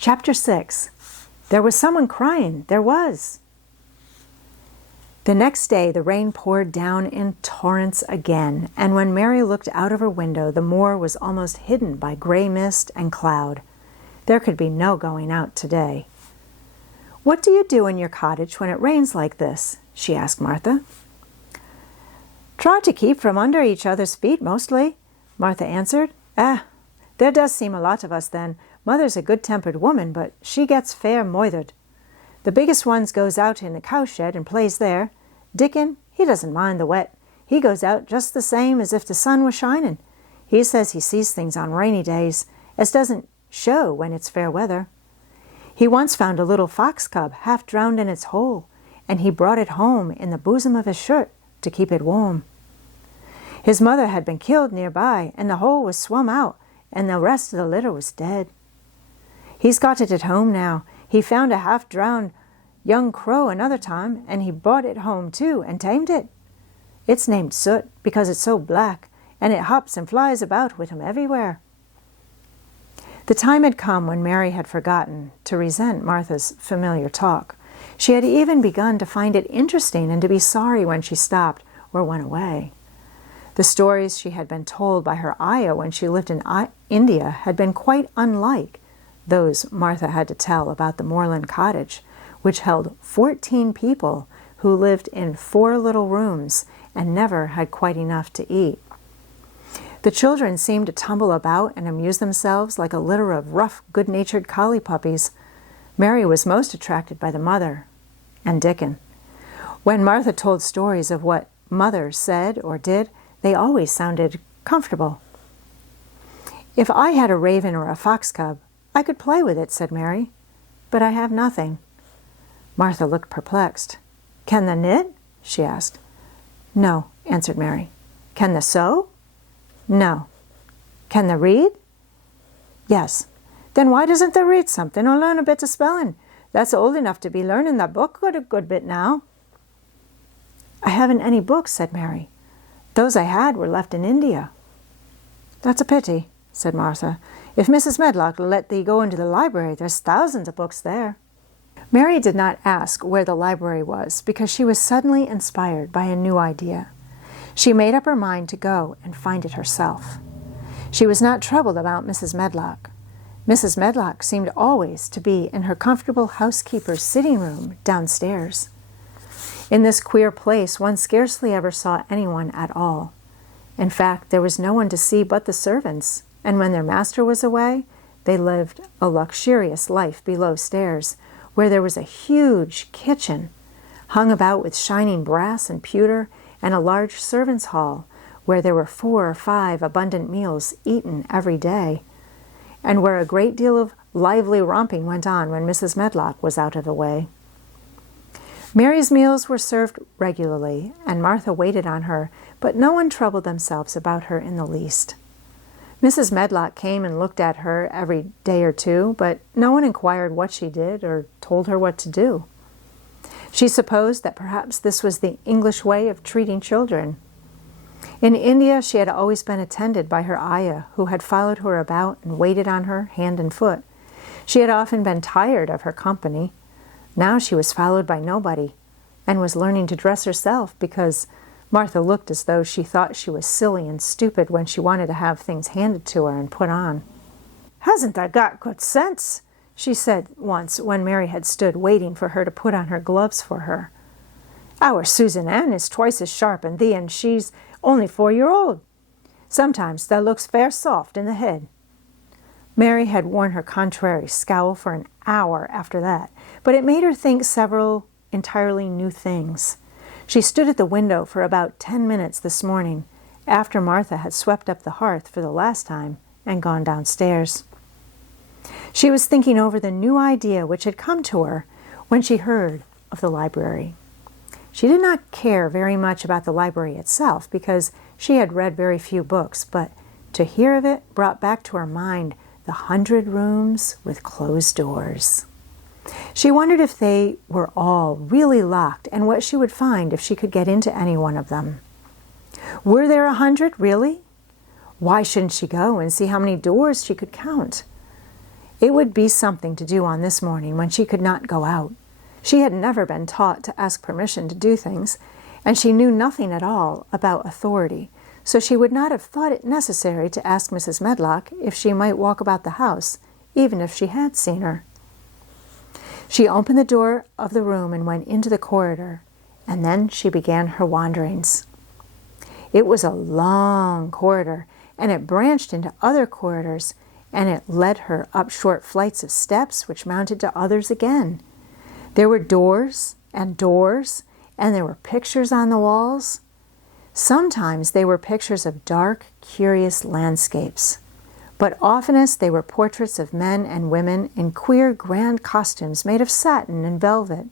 Chapter 6. There was someone crying. There was. The next day the rain poured down in torrents again, and when Mary looked out of her window, the moor was almost hidden by gray mist and cloud. There could be no going out today. "What do you do in your cottage when it rains like this?" she asked Martha. "Try to keep from under each other's feet, mostly," Martha answered. There does seem a lot of us then. Mother's a good-tempered woman, but she gets fair moithered. The biggest ones goes out in the cowshed and plays there. Dickon, he doesn't mind the wet. He goes out just the same as if the sun was shining. He says he sees things on rainy days, as doesn't show when it's fair weather. He once found a little fox cub half drowned in its hole, and he brought it home in the bosom of his shirt to keep it warm. His mother had been killed nearby, and the hole was swum out, and the rest of the litter was dead. He's got it at home now. He found a half-drowned young crow another time, and he brought it home too and tamed it. It's named Soot because it's so black, and it hops and flies about with him everywhere." The time had come when Mary had forgotten to resent Martha's familiar talk. She had even begun to find it interesting and to be sorry when she stopped or went away. The stories she had been told by her ayah when she lived in India had been quite unlike those Martha had to tell about the moorland cottage, which held 14 people who lived in 4 little rooms and never had quite enough to eat. The children seemed to tumble about and amuse themselves like a litter of rough, good-natured collie puppies. Mary was most attracted by the mother and Dickon. When Martha told stories of what Mother said or did, they always sounded comfortable. "If I had a raven or a fox cub, I could play with it," said Mary. "But I have nothing." Martha looked perplexed. "Can the knit?" she asked. "No," answered Mary. "Can the sew?" "No." "Can the read?" "Yes." "Then why doesn't the read something or learn a bit of spelling? That's old enough to be learning that book a good bit now." "I haven't any books," said Mary. "Those I had were left in India." "That's a pity," said Martha. "If Mrs. Medlock will let thee go into the library, there's thousands of books there." Mary did not ask where the library was because she was suddenly inspired by a new idea. She made up her mind to go and find it herself. She was not troubled about Mrs. Medlock. Mrs. Medlock seemed always to be in her comfortable housekeeper's sitting room downstairs. In this queer place one scarcely ever saw anyone at all. In fact, there was no one to see but the servants, and when their master was away, they lived a luxurious life below stairs, where there was a huge kitchen, hung about with shining brass and pewter, and a large servants' hall, where there were 4 or 5 abundant meals eaten every day, and where a great deal of lively romping went on when Mrs. Medlock was out of the way. Mary's meals were served regularly, and Martha waited on her, but no one troubled themselves about her in the least. Mrs. Medlock came and looked at her every day or two, but no one inquired what she did or told her what to do. She supposed that perhaps this was the English way of treating children. In India she had always been attended by her ayah, who had followed her about and waited on her hand and foot. She had often been tired of her company. Now she was followed by nobody, and was learning to dress herself because Martha looked as though she thought she was silly and stupid when she wanted to have things handed to her and put on. "Hasn't thou got good sense?" she said once when Mary had stood waiting for her to put on her gloves for her. "Our Susan Ann is twice as sharp in thee, and she's only 4-year-old. Sometimes thou looks fair soft in the head." Mary had worn her contrary scowl for an hour after that, but it made her think several entirely new things. She stood at the window for about 10 minutes this morning, after Martha had swept up the hearth for the last time and gone downstairs. She was thinking over the new idea which had come to her when she heard of the library. She did not care very much about the library itself because she had read very few books, but to hear of it brought back to her mind the 100 rooms with closed doors. She wondered if they were all really locked and what she would find if she could get into any one of them. Were there 100 really? Why shouldn't she go and see how many doors she could count? It would be something to do on this morning when she could not go out. She had never been taught to ask permission to do things, and she knew nothing at all about authority, so she would not have thought it necessary to ask Mrs. Medlock if she might walk about the house, even if she had seen her. She opened the door of the room and went into the corridor, and then she began her wanderings. It was a long corridor, and it branched into other corridors, and it led her up short flights of steps which mounted to others again. There were doors, and there were pictures on the walls. Sometimes they were pictures of dark, curious landscapes, but oftenest they were portraits of men and women in queer, grand costumes made of satin and velvet.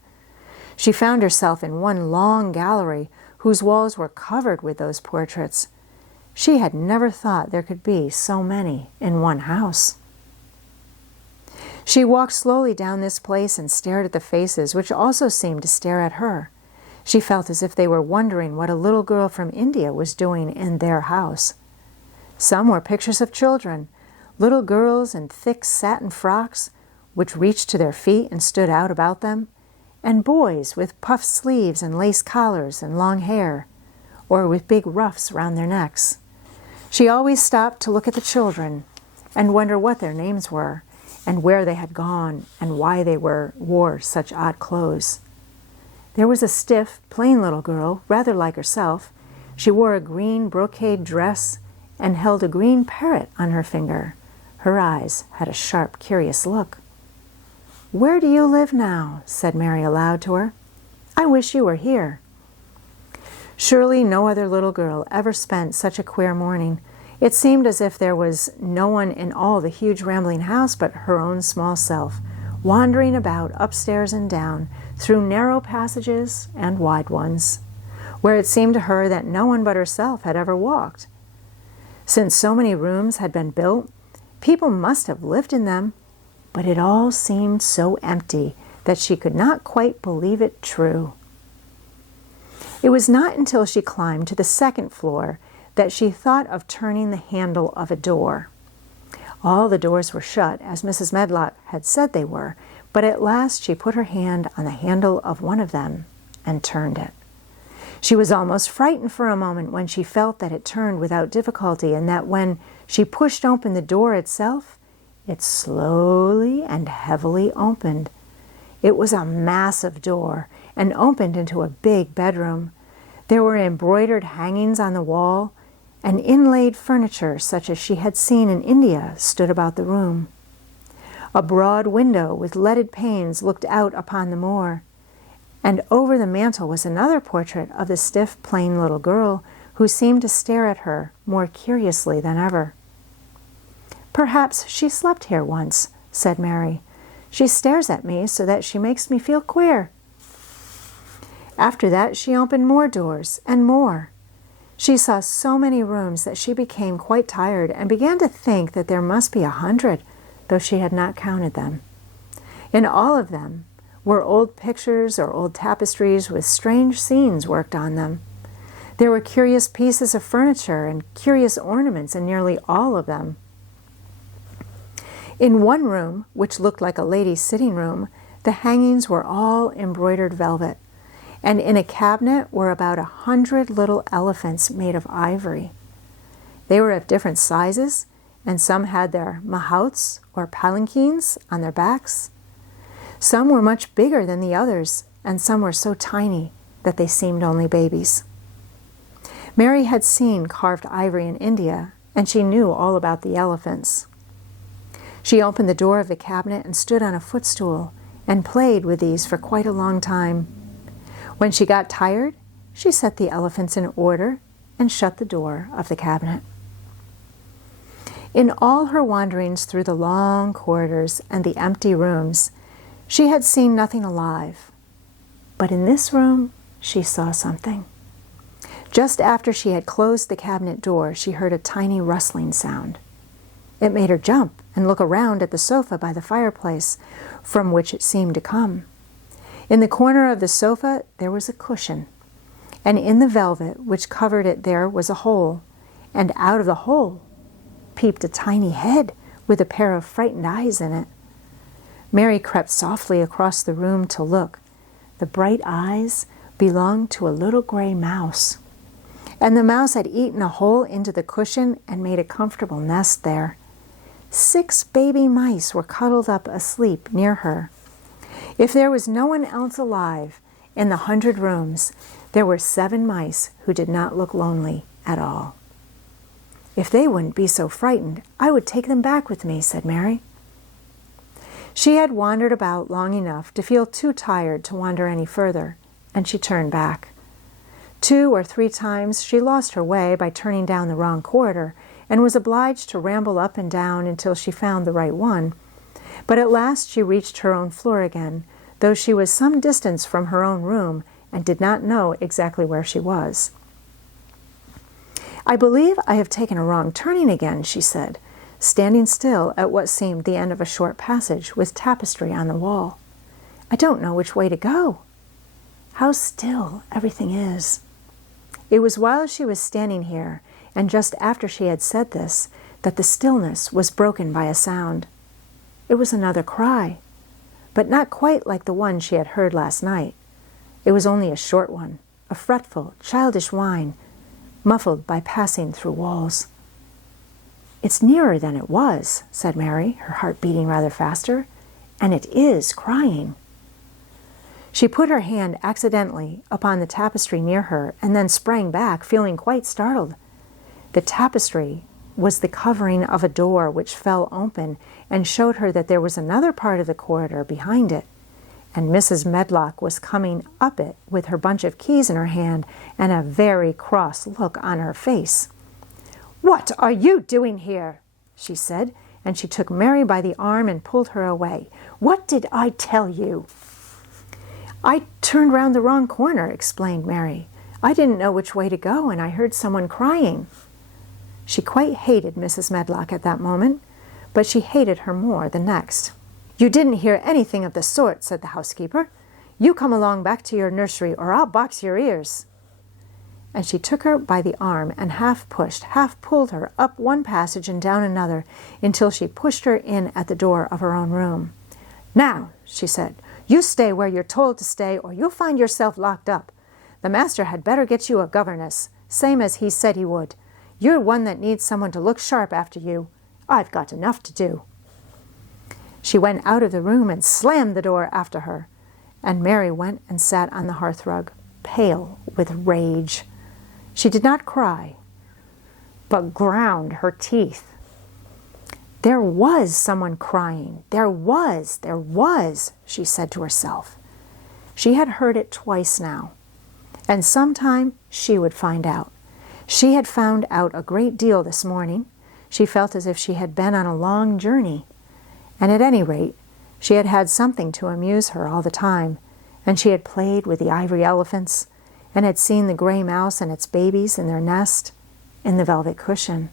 She found herself in one long gallery whose walls were covered with those portraits. She had never thought there could be so many in one house. She walked slowly down this place and stared at the faces, which also seemed to stare at her. She felt as if they were wondering what a little girl from India was doing in their house. Some were pictures of children, little girls in thick satin frocks, which reached to their feet and stood out about them, and boys with puffed sleeves and lace collars and long hair, or with big ruffs round their necks. She always stopped to look at the children and wonder what their names were, and where they had gone, and why they wore such odd clothes. There was a stiff, plain little girl, rather like herself. She wore a green brocade dress and held a green parrot on her finger. Her eyes had a sharp, curious look. "Where do you live now?" said Mary aloud to her. "I wish you were here." Surely no other little girl ever spent such a queer morning. It seemed as if there was no one in all the huge rambling house but her own small self, wandering about upstairs and down, through narrow passages and wide ones, where it seemed to her that no one but herself had ever walked. Since so many rooms had been built, people must have lived in them, but it all seemed so empty that she could not quite believe it true. It was not until she climbed to the second floor that she thought of turning the handle of a door. All the doors were shut, as Mrs. Medlock had said they were, but at last she put her hand on the handle of one of them and turned it. She was almost frightened for a moment when she felt that it turned without difficulty, and that when she pushed open the door itself, it slowly and heavily opened. It was a massive door and opened into a big bedroom. There were embroidered hangings on the wall, and inlaid furniture such as she had seen in India stood about the room. A broad window with leaded panes looked out upon the moor, and over the mantel was another portrait of the stiff, plain little girl, who seemed to stare at her more curiously than ever. "Perhaps she slept here once," said Mary. "She stares at me so that she makes me feel queer." After that she opened more doors and more. She saw so many rooms that she became quite tired and began to think that there must be 100, though she had not counted them. In all of them were old pictures or old tapestries with strange scenes worked on them. There were curious pieces of furniture and curious ornaments in nearly all of them. In one room, which looked like a lady's sitting room, the hangings were all embroidered velvet, and in a cabinet were about 100 little elephants made of ivory. They were of different sizes, and some had their mahouts or palanquins on their backs. Some were much bigger than the others, and some were so tiny that they seemed only babies. Mary had seen carved ivory in India, and she knew all about the elephants. She opened the door of the cabinet and stood on a footstool and played with these for quite a long time. When she got tired, she set the elephants in order and shut the door of the cabinet. In all her wanderings through the long corridors and the empty rooms, she had seen nothing alive. But in this room, she saw something. Just after she had closed the cabinet door, she heard a tiny rustling sound. It made her jump and look around at the sofa by the fireplace, from which it seemed to come. In the corner of the sofa there was a cushion, and in the velvet which covered it there was a hole, and out of the hole peeped a tiny head with a pair of frightened eyes in it. Mary crept softly across the room to look. The bright eyes belonged to a little gray mouse, and the mouse had eaten a hole into the cushion and made a comfortable nest there. 6 baby mice were cuddled up asleep near her. If there was no one else alive in the 100 rooms, there were 7 mice who did not look lonely at all. If they wouldn't be so frightened, I would take them back with me, said Mary. She had wandered about long enough to feel too tired to wander any further, and she turned back. 2 or 3 times she lost her way by turning down the wrong corridor and was obliged to ramble up and down until she found the right one. But at last she reached her own floor again, though she was some distance from her own room and did not know exactly where she was. I believe I have taken a wrong turning again, she said, standing still at what seemed the end of a short passage with tapestry on the wall. I don't know which way to go. How still everything is. It was while she was standing here, and just after she had said this, that the stillness was broken by a sound. It was another cry, but not quite like the one she had heard last night. It was only a short one, a fretful, childish whine, muffled by passing through walls. It's nearer than it was, said Mary, her heart beating rather faster, and it is crying. She put her hand accidentally upon the tapestry near her and then sprang back, feeling quite startled. The tapestry was the covering of a door which fell open and showed her that there was another part of the corridor behind it, and Mrs. Medlock was coming up it with her bunch of keys in her hand and a very cross look on her face. "What are you doing here?" she said, and she took Mary by the arm and pulled her away. "What did I tell you?" "I turned round the wrong corner," explained Mary. "I didn't know which way to go, and I heard someone crying." She quite hated Mrs. Medlock at that moment, but she hated her more the next. "You didn't hear anything of the sort," said the housekeeper. "You come along back to your nursery, or I'll box your ears." And she took her by the arm and half pushed, half pulled her up one passage and down another until she pushed her in at the door of her own room. "Now," she said, "you stay where you're told to stay, or you'll find yourself locked up. The master had better get you a governess, same as he said he would. You're one that needs someone to look sharp after you. I've got enough to do." She went out of the room and slammed the door after her, and Mary went and sat on the hearthrug, pale with rage. She did not cry, but ground her teeth. There was someone crying. There was, she said to herself. She had heard it twice now, and sometime she would find out. She had found out a great deal this morning. She felt as if she had been on a long journey, and at any rate, she had had something to amuse her all the time, and she had played with the ivory elephants, and had seen the gray mouse and its babies in their nest in the velvet cushion.